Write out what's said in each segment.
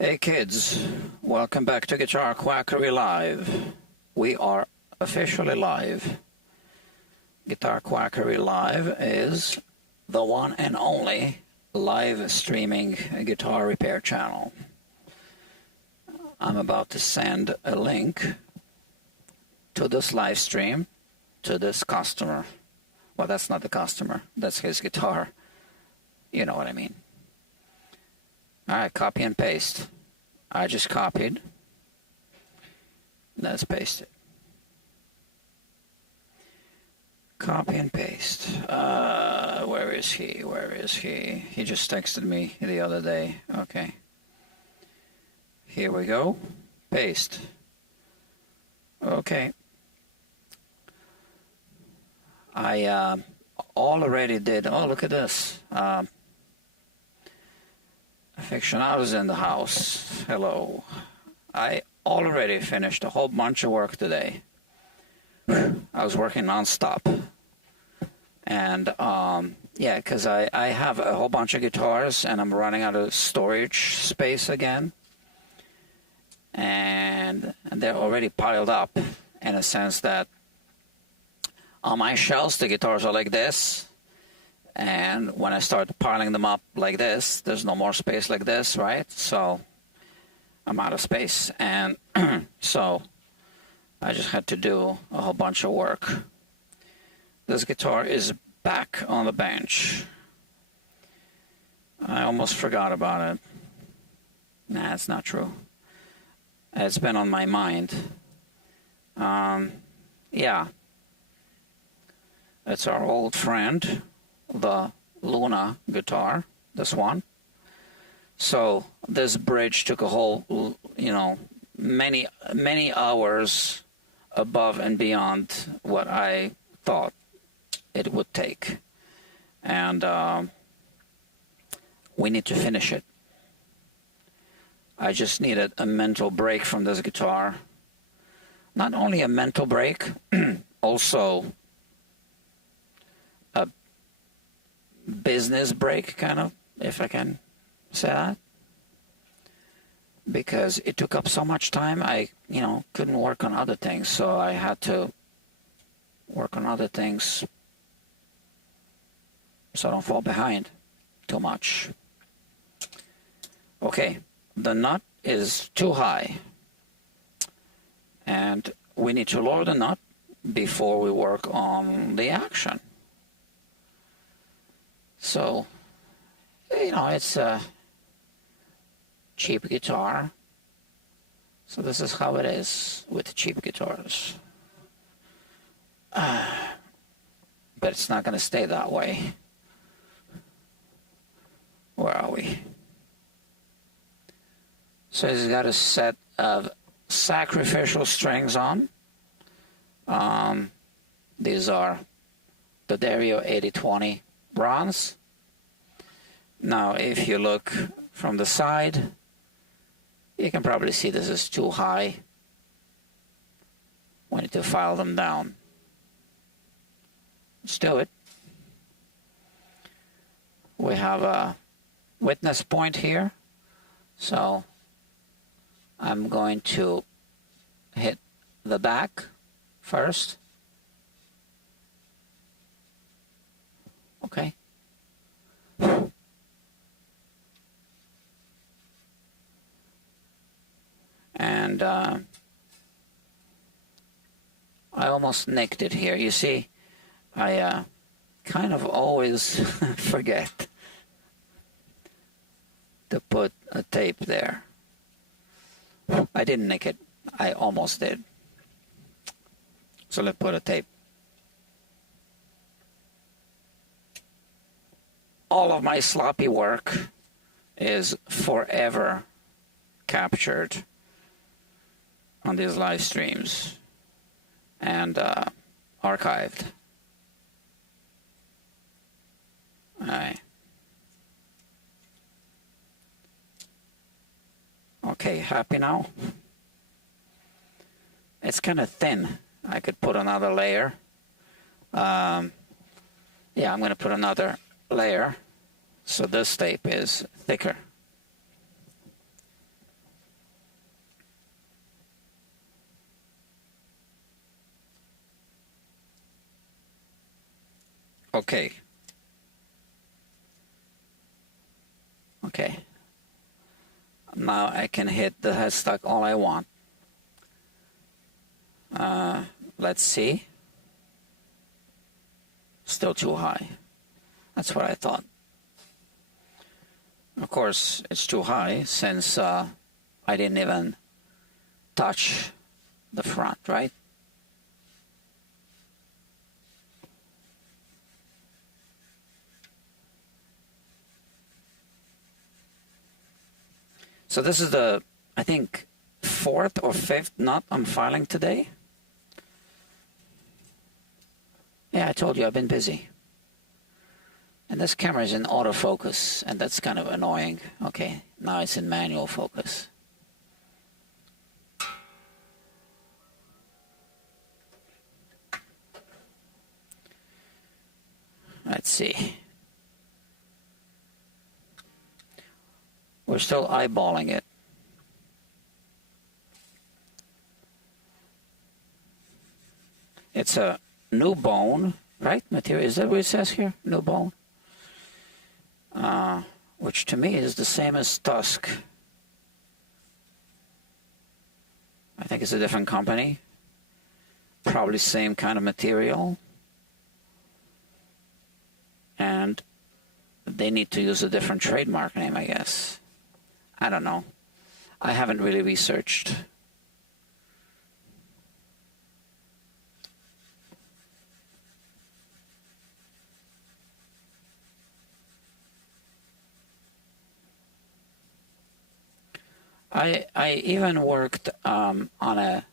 Hey kids, welcome back to Guitar Quackery Live. We are officially live. Guitar Quackery Live is the one and only live streaming guitar repair channel. I'm about to send a link to this live stream to this customer. Well, that's not the customer, that's his guitar. You know what I mean. Alright, copy and paste. I just copied. Let's paste it. Copy and paste. Where is he? Where is he? He just texted me the other day. Okay. Here we go. Paste. Okay. I already did. Oh, look at this. Aficionados in the house. Hello. I already finished a whole bunch of work today. I was working non-stop. And yeah, because I have a whole bunch of guitars and I'm running out of storage space again. And they're already piled up in a sense that on my shelves the guitars are like this. And when I start piling them up like this, there's no more space like this, right? So I'm out of space. And so I just had to do a whole bunch of work. This guitar is back on the bench. I almost forgot about it. Nah, it's not true. It's been on my mind. Yeah. It's our old friend, the Luna guitar, this one. So this bridge took a whole, many hours above and beyond what I thought it would take. And we need to finish it. I just needed a mental break from this guitar. Not only a mental break, also a business break, kind of, if I can say that. Because it took up so much time, I, couldn't work on other things. So I had to work on other things so I don't fall behind too much. Okay, the nut is too high. And we need to lower the nut before we work on the action. So, it's a cheap guitar. So this is how it is with cheap guitars. But it's not going to stay that way. Where are we? So it's got a set of sacrificial strings on. These are the Dario 8020 bronze. Now if you look from the side, you can probably see this is too high. We need to file them down. Let's do it. We have a witness point here, so I'm going to hit the back first. Okay. And I almost nicked it here. You see, I kind of always forget to put a tape there. I didn't nick it. I almost did. So let's put a tape. All of my sloppy work is forever captured on these live streams and archived. All right. Okay, happy now? It's kind of thin. I could put another layer. Yeah, I'm going to put another layer so this tape is thicker. Okay. Okay. Now I can hit the headstock all I want. Let's see. Still too high. That's what I thought. Of course, it's too high since I didn't even touch the front, right? So this is the, I think, 4th or 5th knot I'm filing today. Yeah, I told you I've been busy. And this camera is in autofocus, and that's kind of annoying. Okay, now it's in manual focus. Let's see. We're still eyeballing it. It's a new bone, right? Material, is that what it says here? New bone? Which to me is the same as Tusk. I think it's a different company. Probably same kind of material. And they need to use a different trademark name, I guess. I don't know. I haven't really researched. I even worked on a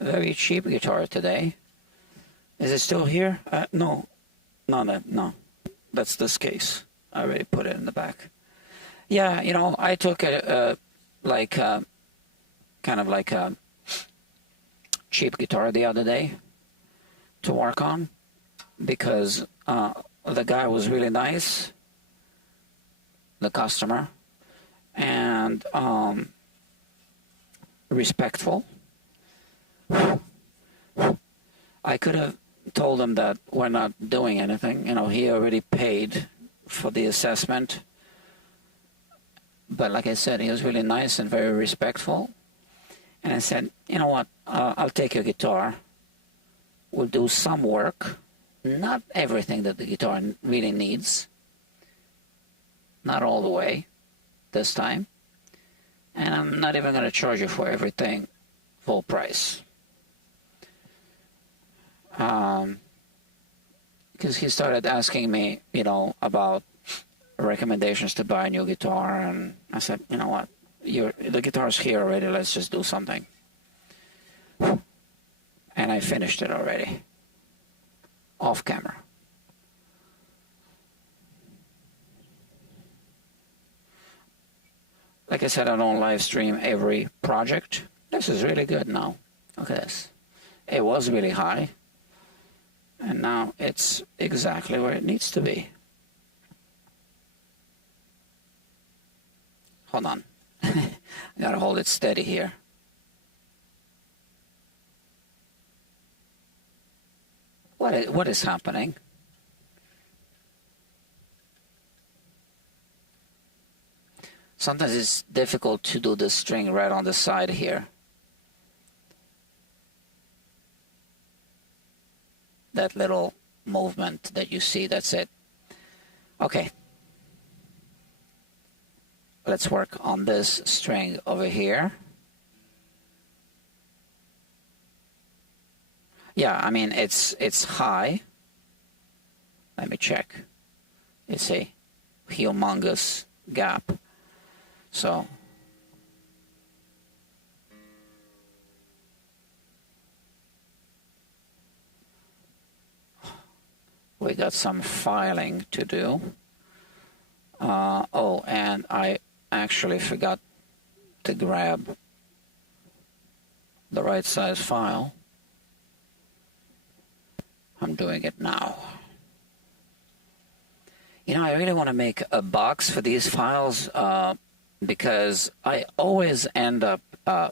very cheap guitar today. Is it still here? No. That's this case. I already put it in the back. Yeah, you know, I took kind of like a cheap guitar the other day to work on because the guy was really nice, the customer, and respectful. I could have told him that we're not doing anything. You know, he already paid for the assessment. But like I said, he was really nice and very respectful. And I said, you know what, I'll take your guitar. We'll do some work. Not everything that the guitar really needs. Not all the way this time. And I'm not even going to charge you for everything full price. Because he started asking me, you know, about recommendations to buy a new guitar, and I said, you know what, the guitar's here already, let's just do something. And I finished it already, off camera. Like I said, I don't live stream every project. This is really good now. Look at this. It was really high, and now it's exactly where it needs to be. Hold on. I gotta hold it steady here. What is happening? Sometimes it's difficult to do the string right on the side here. That little movement that you see, that's it. Okay. Let's work on this string over here. Yeah, I mean, it's high. Let me check. It's a humongous gap. So we got some filing to do. Oh, and I actually forgot to grab the right size file. I'm doing it now. You know, I really want to make a box for these files because I always end up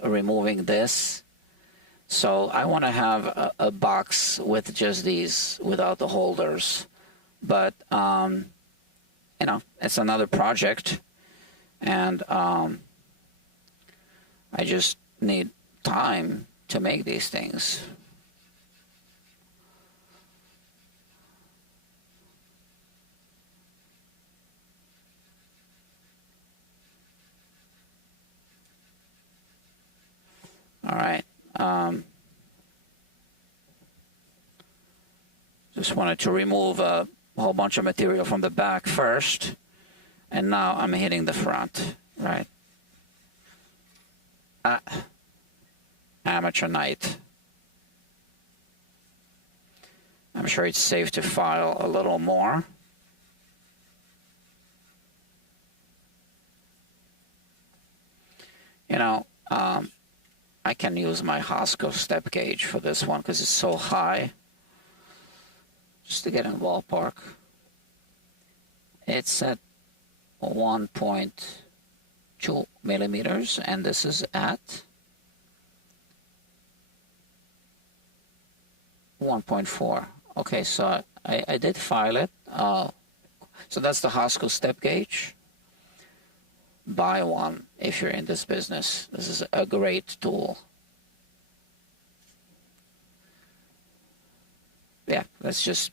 removing this. So I want to have a box with just these, without the holders. But you know, it's another project, and I just need time to make these things. All right. Just wanted to remove a whole bunch of material from the back first, and now I'm hitting the front, right? Amateur night. I'm sure it's safe to file a little more. You know, I can use my Hosco step gauge for this one because it's so high. Just to get in the ballpark. It's at 1.2 millimeters, and this is at 1.4. Okay, so I did file it. So that's the Hosco step gauge. Buy one if you're in this business. This is a great tool. Yeah, let's just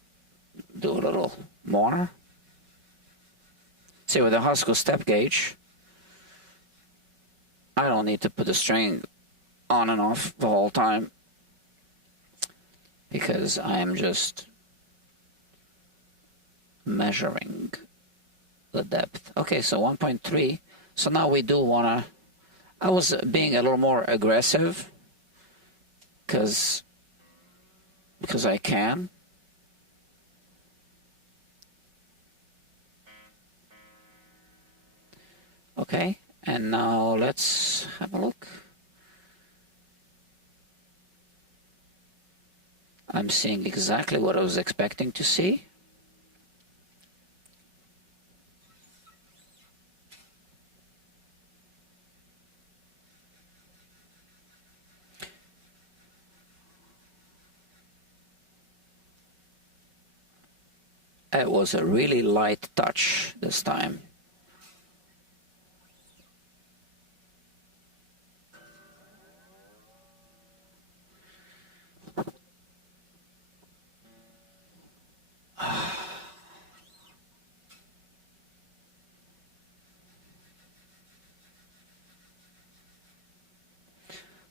do a little more. See, with the Hosco step gauge, I don't need to put the string on and off the whole time because I am just measuring the depth. Okay, so 1.3. So now we do want to, I was being a little more aggressive because I can. Okay, and now let's have a look. I'm seeing exactly what I was expecting to see. It was a really light touch this time.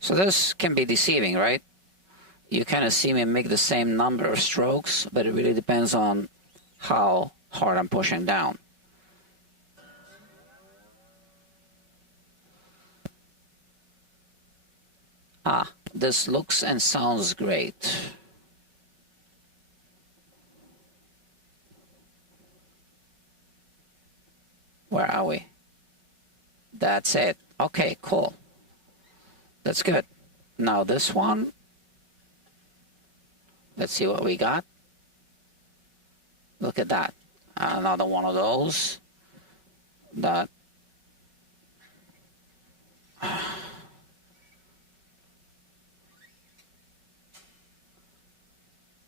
So this can be deceiving, right? You kind of see me make the same number of strokes, but it really depends on how hard I'm pushing down. This looks and sounds great. Where are we? That's it. Okay, cool. That's good. Now this one, let's see what we got. Look at that. Another one of those that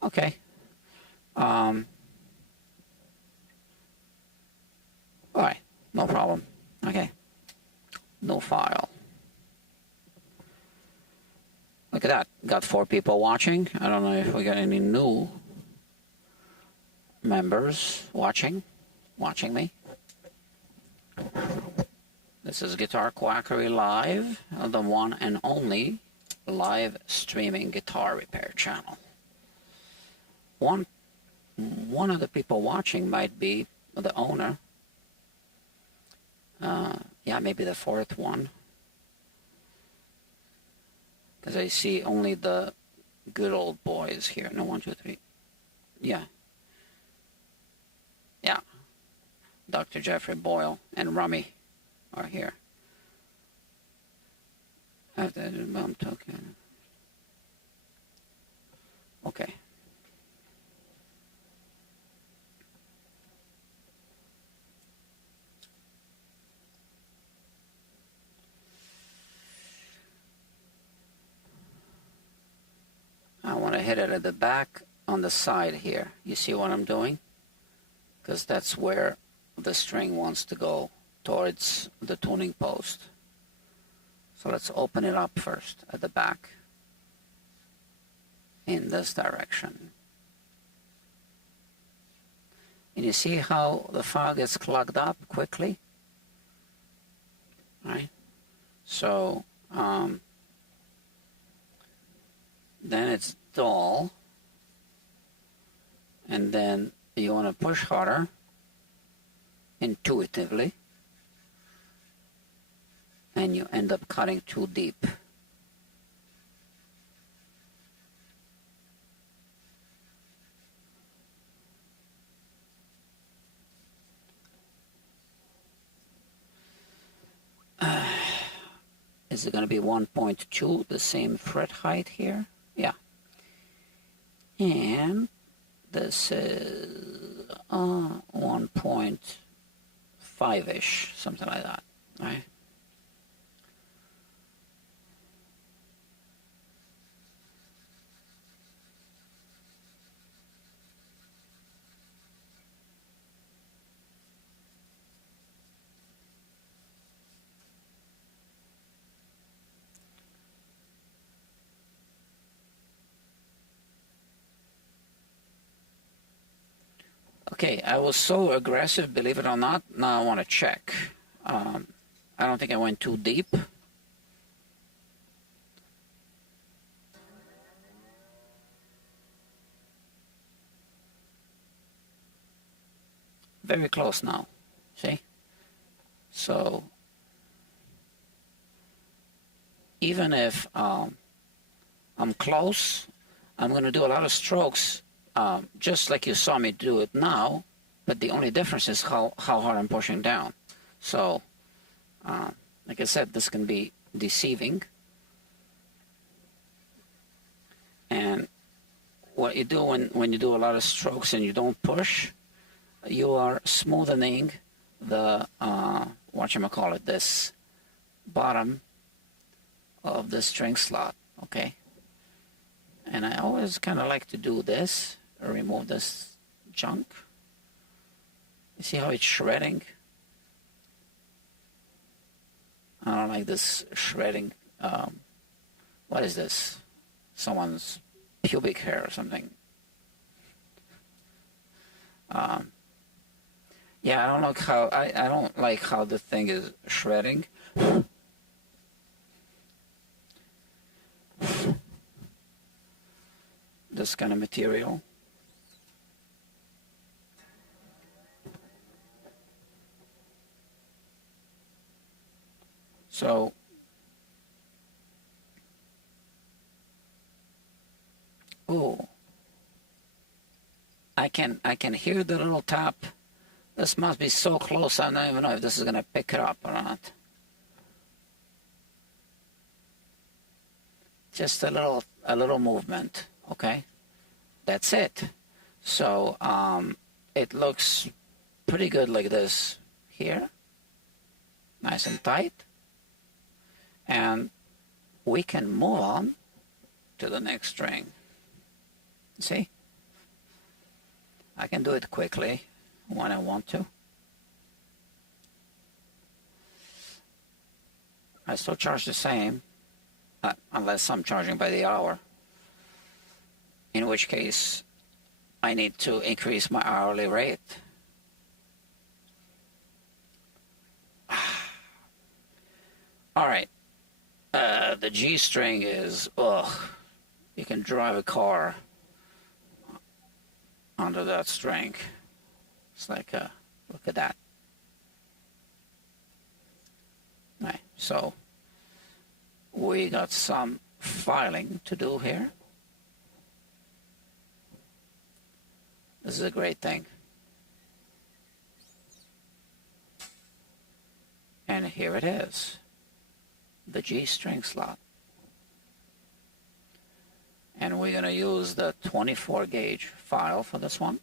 okay. All right, no problem. Okay, no file. Look at that. Got 4 people watching. I don't know if we got any new members watching me. This is Guitar Quackery Live, the one and only live streaming guitar repair channel. One of the people watching might be the owner. Yeah, maybe the 4th one. Because I see only the good old boys here. No, 1, 2, 3. Yeah. Yeah. Dr. Jeffrey Boyle and Rummy are here. After the bump token. Okay. I want to hit it at the back on the side here. You see what I'm doing? because that's where the string wants to go, towards the tuning post. So let's open it up first at the back in this direction. And you see how the file gets clogged up quickly? Right? So then it's dull, and then you want to push harder intuitively, and you end up cutting too deep. Is it going to be 1.2, the same fret height here? Yeah. And this is 1.5-ish, something like that, right? Okay, I was so aggressive, believe it or not. Now I want to check. I don't think I went too deep. Very close now, see? So even if I'm close, I'm going to do a lot of strokes, just like you saw me do it now, but the only difference is how hard I'm pushing down. So, like I said, this can be deceiving. And what you do when you do a lot of strokes and you don't push, you are smoothening the, whatchamacallit, this bottom of the string slot, okay? And I always kind of like to do this, remove this junk. You see how it's shredding? I don't like this shredding. What is this? Someone's pubic hair or something. Yeah, I don't like how the thing is shredding. This kind of material. So I can hear the little tap. This must be so close, I don't even know if this is gonna pick it up or not. Just a little movement, okay? That's it. So it looks pretty good like this here, nice and tight. And we can move on to the next string. See? I can do it quickly when I want to. I still charge the same, unless I'm charging by the hour, in which case I need to increase my hourly rate. All right, the G string is, you can drive a car under that string. It's like, look at that. Right, so we got some filing to do here. This is a great thing. And here it is, the G string slot. And we're going to use the 24 gauge file for this one.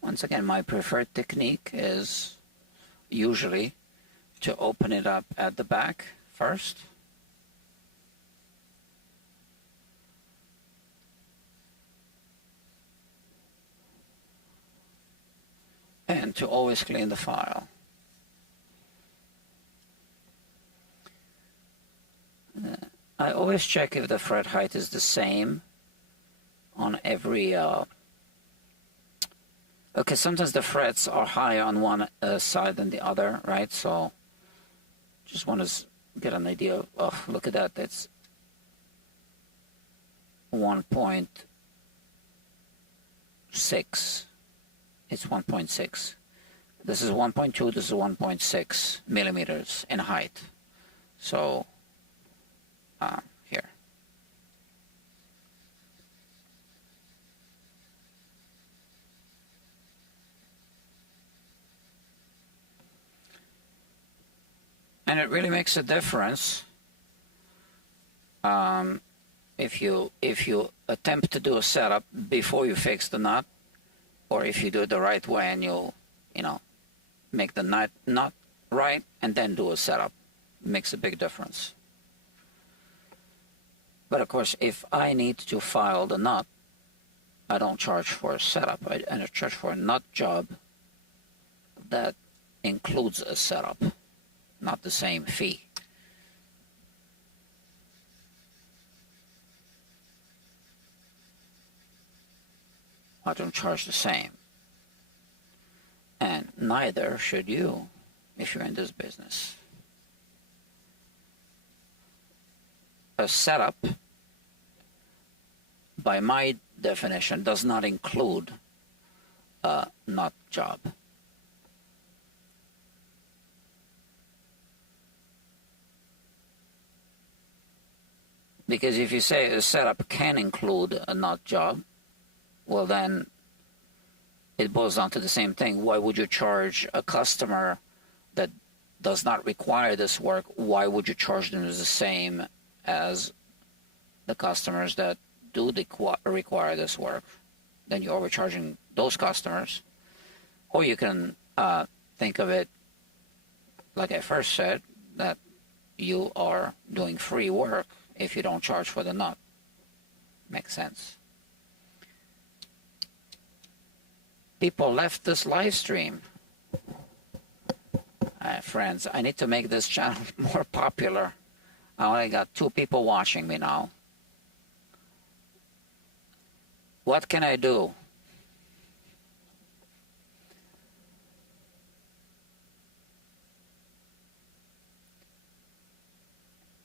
Once again, my preferred technique is usually to open it up at the back first and to always clean the file. I always check if the fret height is the same on every okay, sometimes the frets are higher on one side than the other, right? So just want to get an idea of, oh, look at that, that's 1.6. It's 1.6. This is 1.2, this is 1.6 millimeters in height. So here. And it really makes a difference if you attempt to do a setup before you fix the nut, or if you do it the right way and you know, make the nut right and then do a setup. It makes a big difference. But of course, if I need to file the nut, I don't charge for a setup. I charge for a nut job that includes a setup, not the same fee. I don't charge the same. And neither should you if you're in this business. A setup, by my definition, does not include a nut job. Because if you say a setup can include a nut job, well then it boils down to the same thing. Why would you charge a customer that does not require this work? Why would you charge them the same as the customers that do require this work? Then you're overcharging those customers. Or you can think of it like I first said, that you are doing free work if you don't charge for the nut. Makes sense. People left this live stream. Friends, I need to make this channel more popular. I only got 2 people watching me now. What can I do?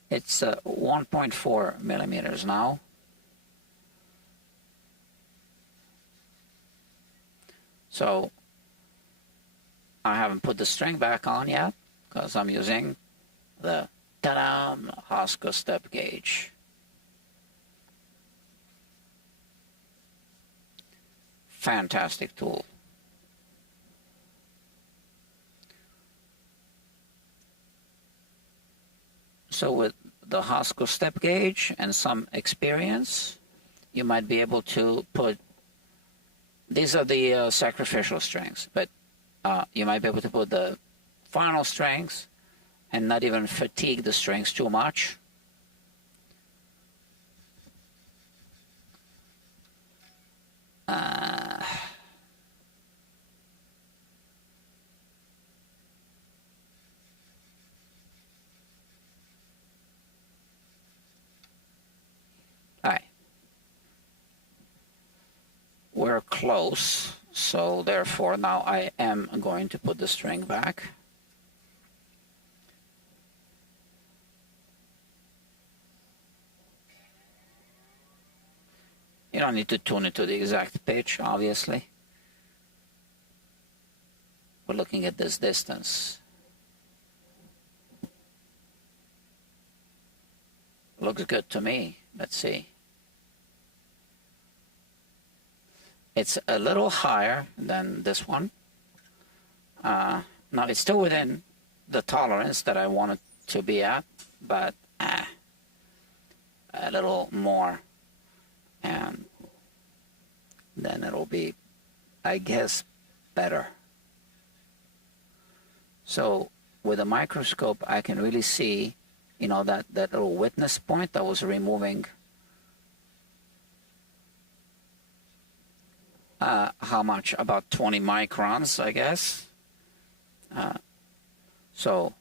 It's 1.4 millimeters now. So I haven't put the string back on yet because I'm using the Hosko step gauge. Fantastic tool. So with the Hosko step gauge and some experience, you might be able to put, these are the sacrificial strings, but you might be able to put the final strings and not even fatigue the strings too much. Alright. We're close, so therefore now I am going to put the string back. You don't need to tune it to the exact pitch, obviously. We're looking at this distance. Looks good to me. Let's see. It's a little higher than this one. Now it's still within the tolerance that I want it to be at, but a little more, and then it'll be, I guess, better. So with a microscope, I can really see, you know, that little witness point that was removing how much? About 20 microns, I guess. So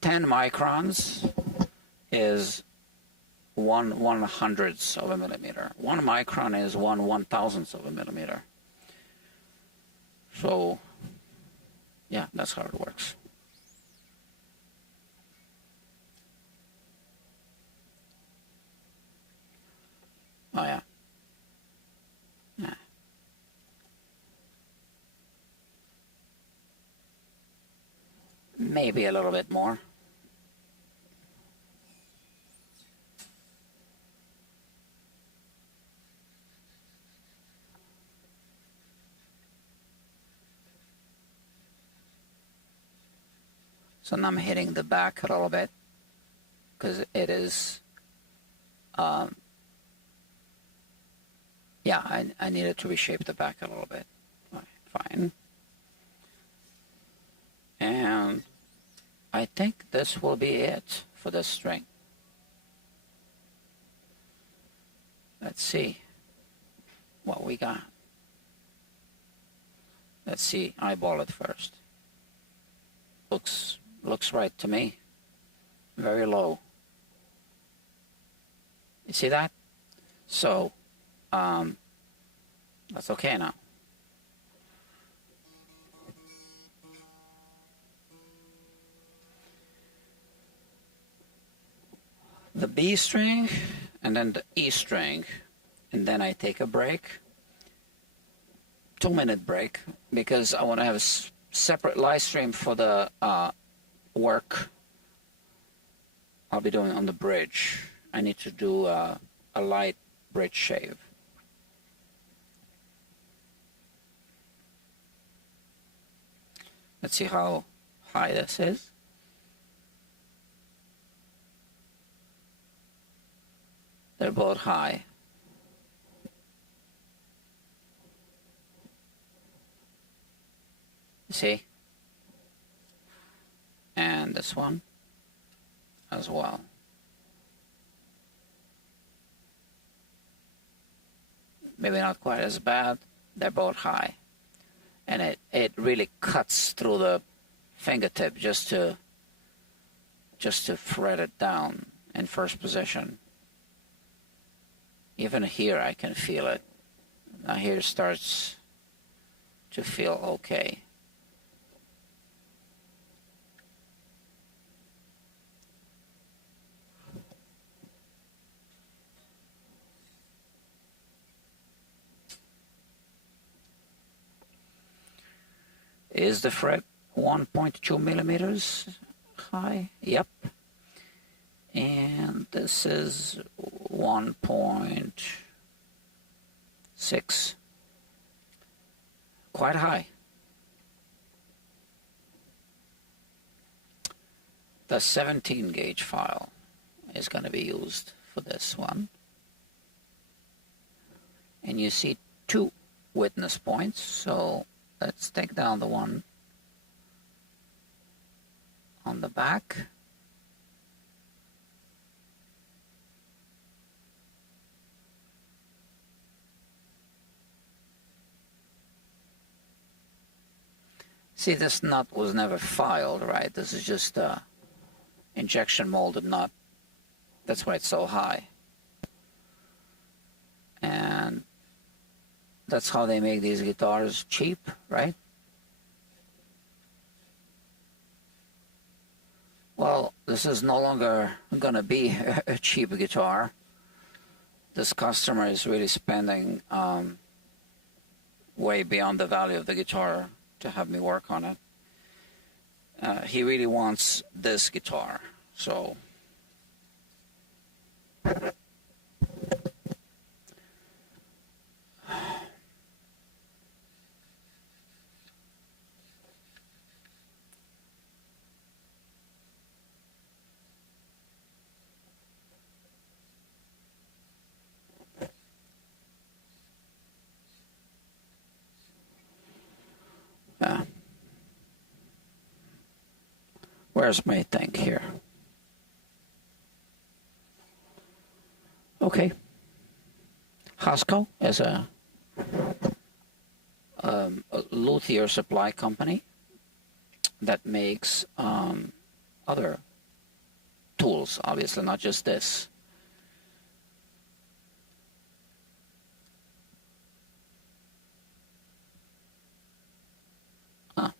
10 microns is 1/100th of a millimeter. 1 micron is 1/1000th of a millimeter. So, yeah, that's how it works. Oh, yeah. Yeah. Maybe a little bit more. So now I'm hitting the back a little bit because it is, yeah, I needed to reshape the back a little bit. Fine. And I think this will be it for this string. Let's see what we got. Let's see, eyeball it first. Looks right to me. Very low. You see that? So, that's okay now. The B string and then the E string, and then I take a break, 2-minute break, because I want to have a separate live stream for the work I'll be doing on the bridge. I need to do a light bridge shave. Let's see how high this is. They're both high. See? And this one as well. Maybe not quite as bad. They're both high. And it really cuts through the fingertip just to thread it down in first position. Even here I can feel it. Now here it starts to feel okay. Is the fret 1.2 millimeters high? Yep. And this is 1.6. Quite high. The 17 gauge file is going to be used for this one. And you see 2 witness points, so let's take down the one on the back. See, this nut was never filed, right? This is just a injection molded nut. That's why it's so high. And that's how they make these guitars cheap, right? Well, this is no longer gonna be a cheap guitar. This customer is really spending way beyond the value of the guitar to have me work on it. He really wants this guitar, so where's my thing here? Okay. Hasco is a a luthier supply company that makes other tools, obviously, not just this. Huh.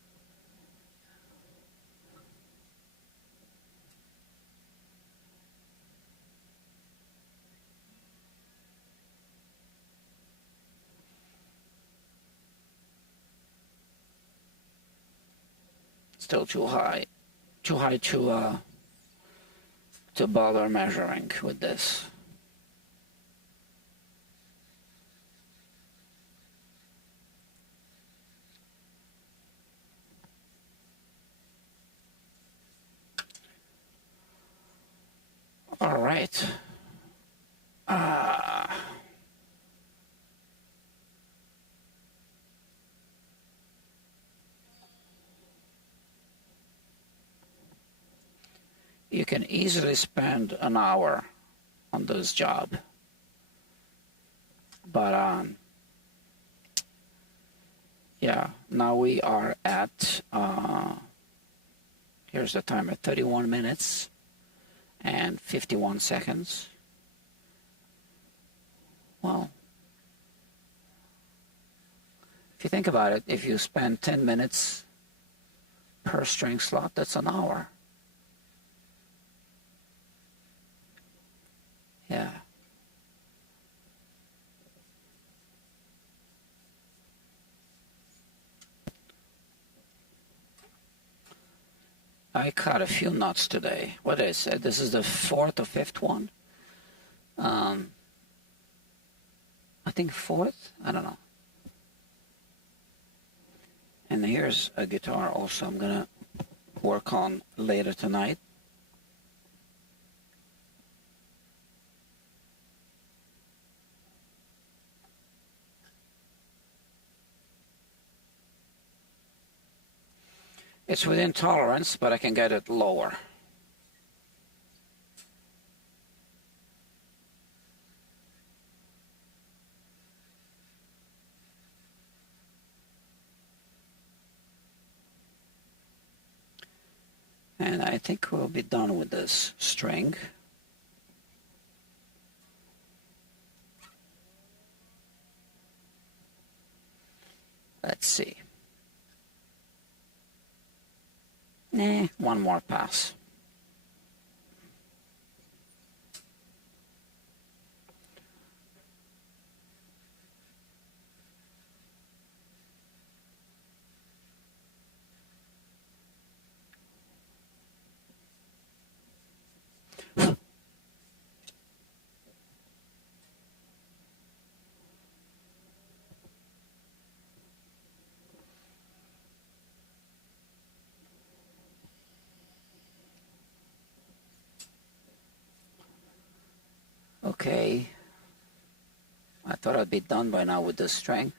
Still too high to bother measuring with this. All right. You can easily spend an hour on this job, but yeah, now we are at here's the timer, 31 minutes and 51 seconds. Well, if you think about it, if you spend 10 minutes per string slot, that's an hour. Yeah. I cut a few knots today. What is it? This is the fourth or fifth one. I think fourth. I don't know. And here's a guitar also I'm gonna work on later tonight. It's within tolerance, but I can get it lower. And I think we'll be done with this string. Let's see. One more pass. Okay, I thought I'd be done by now with this string.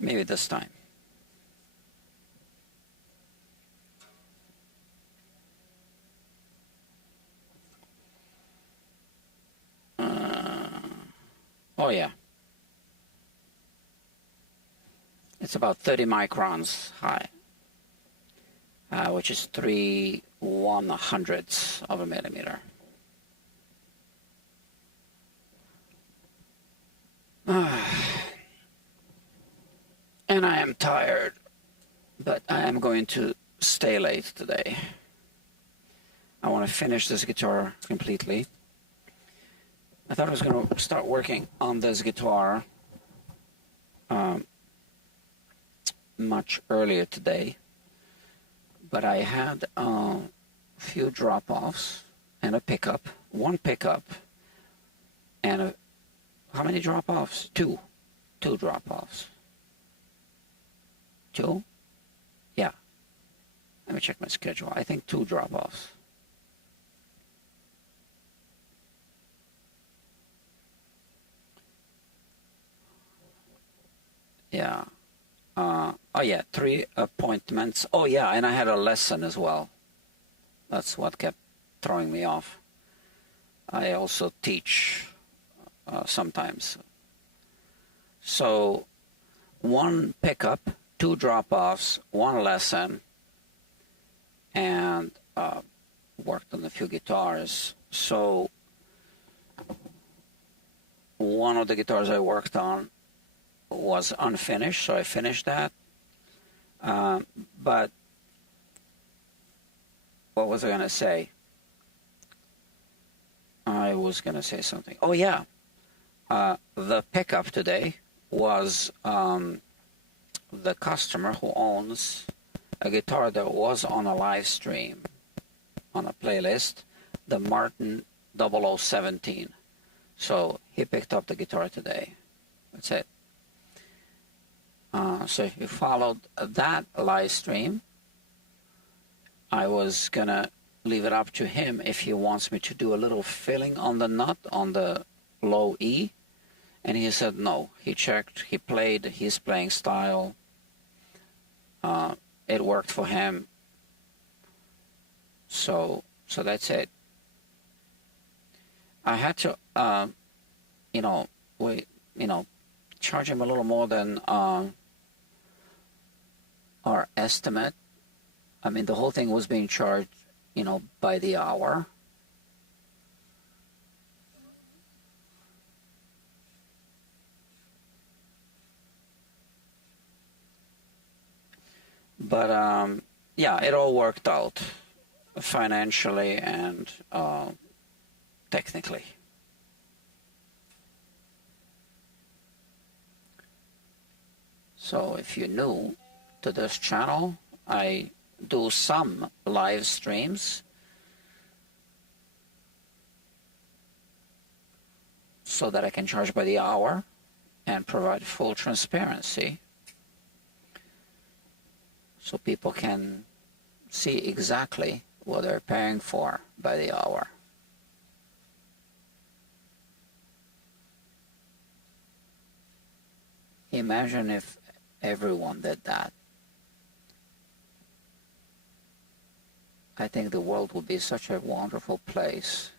Maybe this time. Oh yeah. It's about 30 microns high. Which is 3/100ths of a millimeter. And I am tired, but I am going to stay late today. I want to finish this guitar completely. I thought I was going to start working on this guitar much earlier today. But I had a few drop-offs and a pickup, one pickup, and how many drop-offs? Two drop-offs. Two? Yeah. Let me check my schedule. I think 2 drop-offs. Yeah. Oh yeah, 3 appointments. Oh yeah, and I had a lesson as well. That's what kept throwing me off. I also teach sometimes. So 1 pickup, 2 drop-offs, 1 lesson, and worked on a few guitars. So one of the guitars I worked on was unfinished, so I finished that. But what was I going to say? I was going to say something. Oh, yeah. The pickup today was the customer who owns a guitar that was on a live stream, on a playlist, the Martin 0017. So he picked up the guitar today. That's it. So if you followed that live stream, I was going to leave it up to him if he wants me to do a little filling on the nut on the low E. And he said no. He checked, he played his playing style. It worked for him. So that's it. I had to, charge him a little more than our estimate. I mean, the whole thing was being charged, by the hour. But, yeah, it all worked out financially and technically. So if you're new to this channel, I do some live streams so that I can charge by the hour and provide full transparency so people can see exactly what they're paying for by the hour. Imagine if everyone did that. I think the world would be such a wonderful place.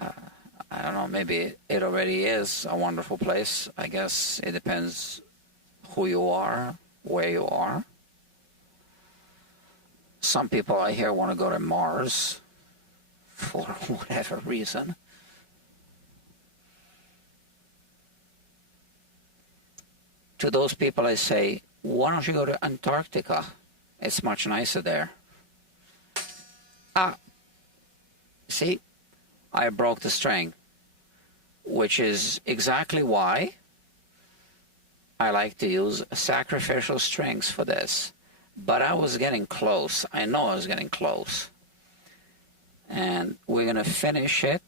I don't know, maybe it already is a wonderful place. I guess it depends who you are, where you are. Some people I hear want to go to Mars for whatever reason. To those people I say, why don't you go to Antarctica? It's much nicer there. See, I broke the string, which is exactly why I like to use sacrificial strings for this. But I was getting close. I know I was getting close. And we're going to finish it.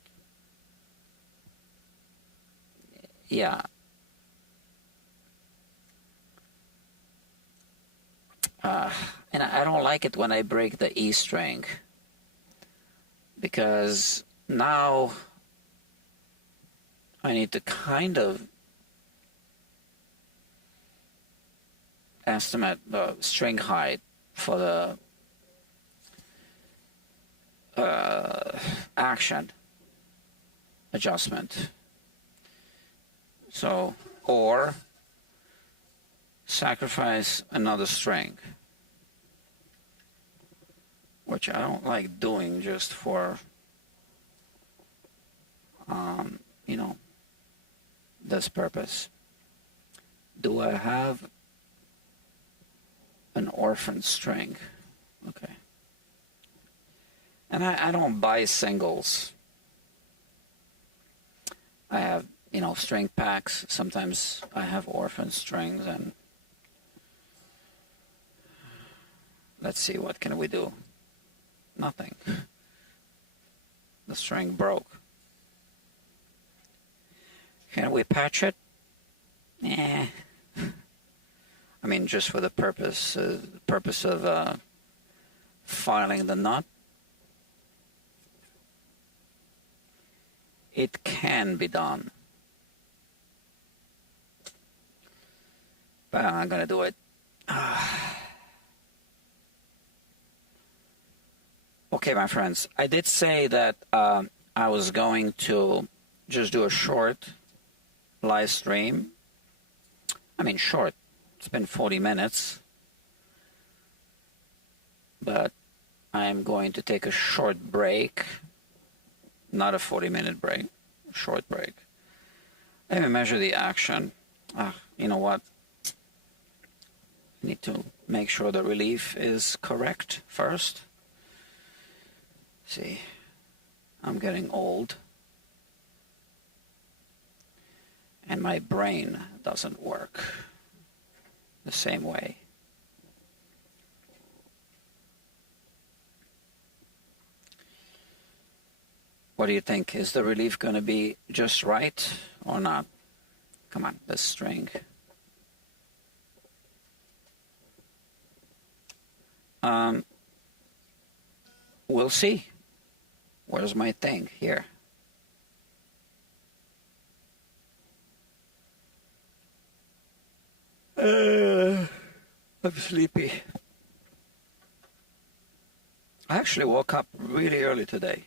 Yeah. And I don't like it when I break the E string, because now I need to kind of estimate the string height for the action adjustment. So, or sacrifice another string, which I don't like doing just for, this purpose. Do I have an orphan string? Okay. And I don't buy singles. I have, string packs. Sometimes I have orphan strings, and let's see, what can we do? Nothing. The string broke. Can we patch it? Yeah. I mean, just for the purpose of filing the nut. It can be done, but I'm not gonna do it. Okay, my friends, I did say that I was going to just do a short live stream. I mean, short. It's been 40 minutes. But I'm going to take a short break. Not a 40-minute break. A short break. Let me measure the action. You know what? I need to make sure the relief is correct first. See, I'm getting old. And my brain doesn't work the same way. What do you think? Is the relief going to be just right or not? Come on, this string. We'll see. Where's my thing? Here. I'm sleepy. I actually woke up really early today.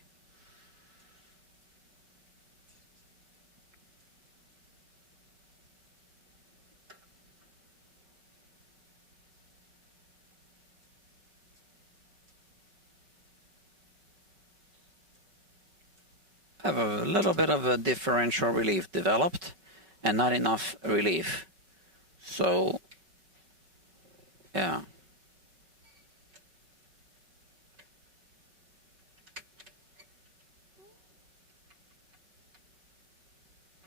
I have a little bit of a differential relief developed and not enough relief. So, yeah.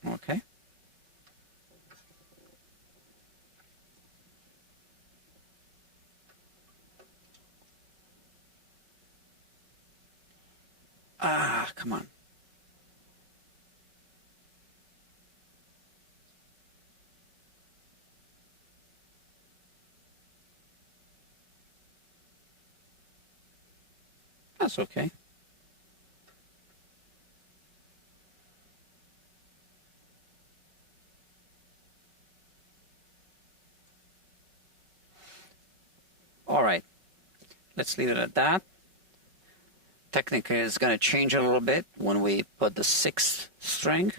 Okay. Come on. That's okay. All right. Let's leave it at that. Technically, it's going to change a little bit when we put the 6th string.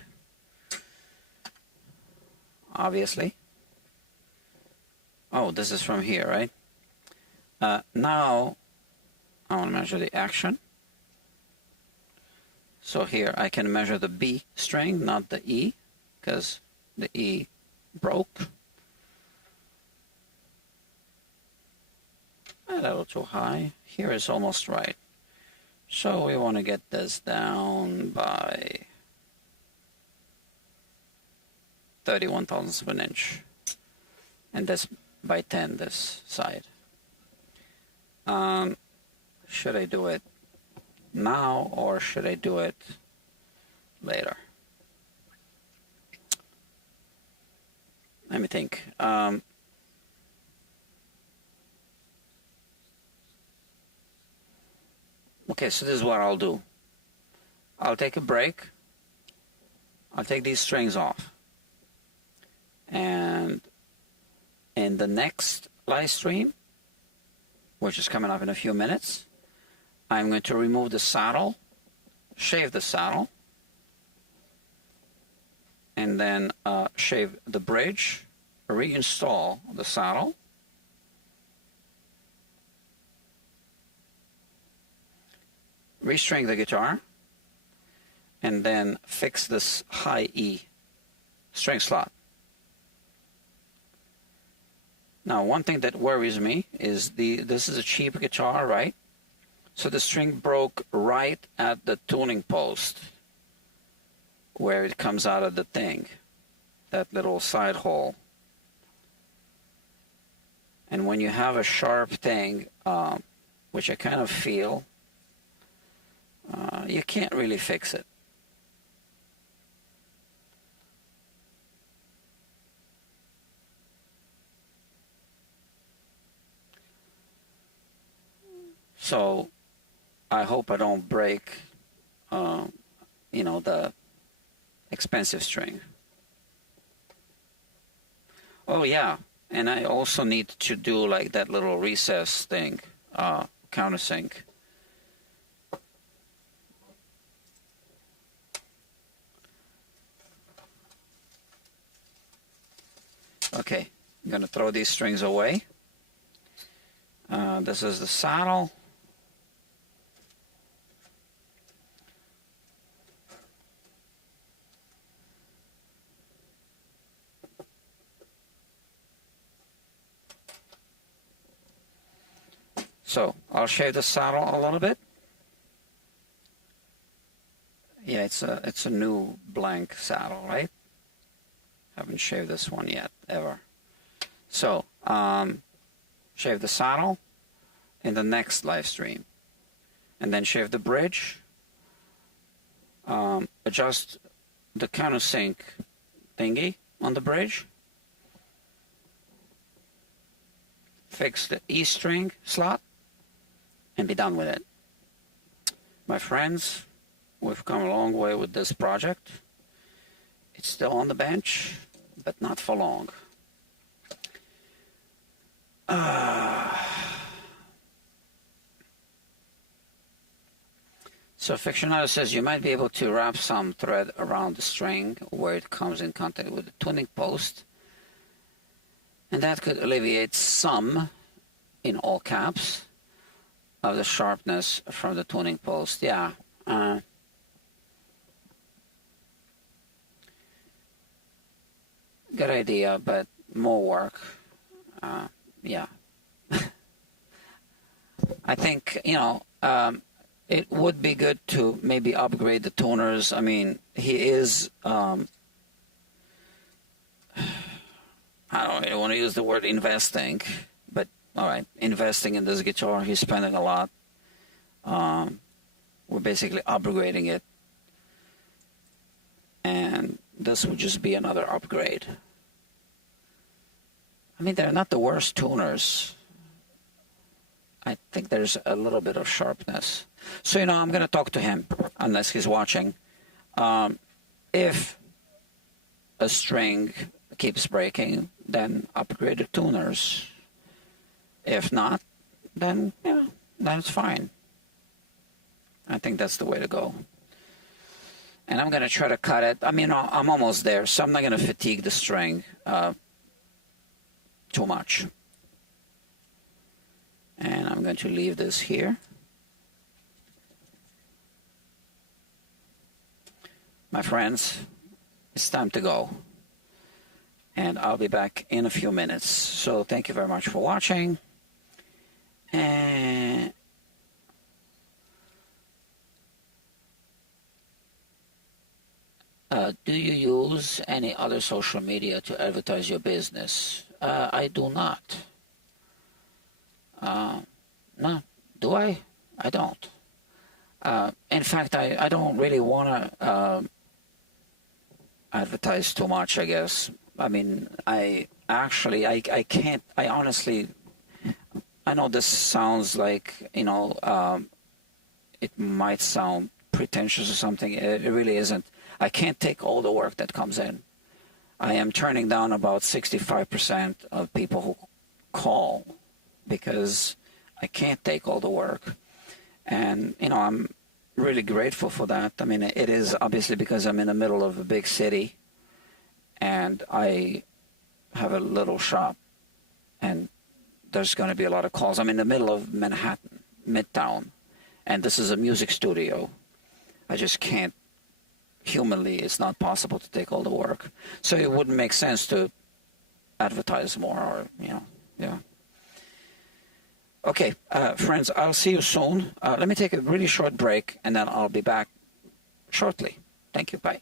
Obviously. Oh, this is from here, right? Now, I want to measure the action. So here, I can measure the B string, not the E, because the E broke. A little too high. Here is almost right. So we want to get this down by 31 thousandths of an inch. And this by 10, this side. Should I do it now or should I do it later? Let me think. Okay, so this is what I'll do. I'll take a break. I'll take these strings off. And in the next live stream, which is coming up in a few minutes, I'm going to remove the saddle, shave the saddle, and then shave the bridge, reinstall the saddle, restring the guitar, and then fix this high E string slot. Now, one thing that worries me is this is a cheap guitar, right? So the string broke right at the tuning post where it comes out of the thing, that little side hole. And when you have a sharp thing, which I kind of feel, you can't really fix it. So I hope I don't break, you know, the expensive string. Oh yeah, and I also need to do like that little recess thing, countersink. Okay, I'm gonna throw these strings away. This is the saddle. So I'll shave the saddle a little bit. Yeah, it's a new blank saddle, right? Haven't shaved this one yet, ever. So, shave the saddle in the next live stream. And then shave the bridge. Adjust the countersink thingy on the bridge. Fix the E string slot. And be done with it. My friends, we've come a long way with this project. It's still on the bench, but not for long. So Fictionado says you might be able to wrap some thread around the string where it comes in contact with the tuning post. And that could alleviate some, in all caps, of the sharpness from the tuning post. Yeah. Good idea, but more work. Yeah. I think, it would be good to maybe upgrade the tuners. I mean, he is, I don't really want to use the word investing, but all right, investing in this guitar. He's spending a lot. We're basically upgrading it. And this would just be another upgrade. I mean, they're not the worst tuners. I think there's a little bit of sharpness. So, I'm going to talk to him, unless he's watching. If a string keeps breaking, then upgrade the tuners. If not, then, that's fine. I think that's the way to go. And I'm going to try to cut it. I mean, I'm almost there, so I'm not going to fatigue the string too much. And I'm going to leave this here. My friends, it's time to go. And I'll be back in a few minutes. So thank you very much for watching. And do you use any other social media to advertise your business? I do not. No, do I? I don't. In fact, I don't really want to advertise too much, I guess. I mean, I can't, I honestly, I know this sounds like, it might sound pretentious or something. It really isn't. I can't take all the work that comes in. I am turning down about 65% of people who call because I can't take all the work. And, I'm really grateful for that. I mean, it is obviously because I'm in the middle of a big city and I have a little shop and there's going to be a lot of calls. I'm in the middle of Manhattan, Midtown, and this is a music studio. I just can't, humanly, it's not possible to take all the work. So it wouldn't make sense to advertise more or, yeah. Okay, friends, I'll see you soon. Let me take a really short break and then I'll be back shortly. Thank you. Bye.